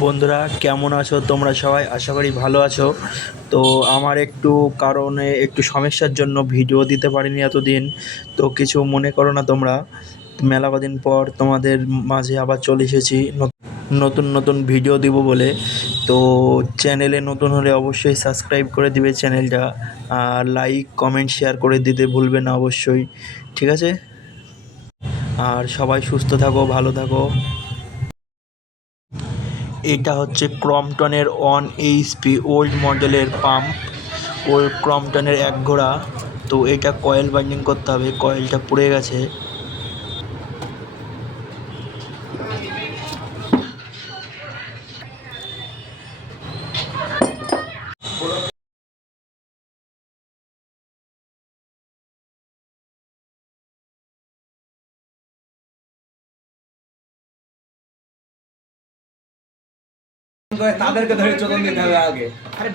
বন্ধুরা, কেমন আছো তোমরা সবাই? আশা করি ভালো আছো। তো আমার একটু কারণে একটু সমস্যার জন্য ভিডিও দিতে পারিনি এতদিন। তো কিছু মনে করো না তোমরা। মেলা কদিন পর তোমাদের মাঝে আবার চলে এসেছি নতুন নতুন ভিডিও দিব বলে। তো চ্যানেলে নতুন হলে অবশ্যই সাবস্ক্রাইব করে দিবে চ্যানেলটা, আর লাইক কমেন্ট শেয়ার করে দিতে ভুলবে না অবশ্যই। ঠিক আছে? আর সবাই সুস্থ থাকো, ভালো থাকো। এটা হচ্ছে ক্রম্পটনের 1 HP ওল্ড মডেলের পাম্প। ওই ক্রম্পটনের এক ঘোড়া। তো এটা কয়েল বাইন্ডিং করতে হবে, কয়েলটা পুড়ে গেছে। তাদেরকে ধরে চোদন দিতে হবে আগে। আরে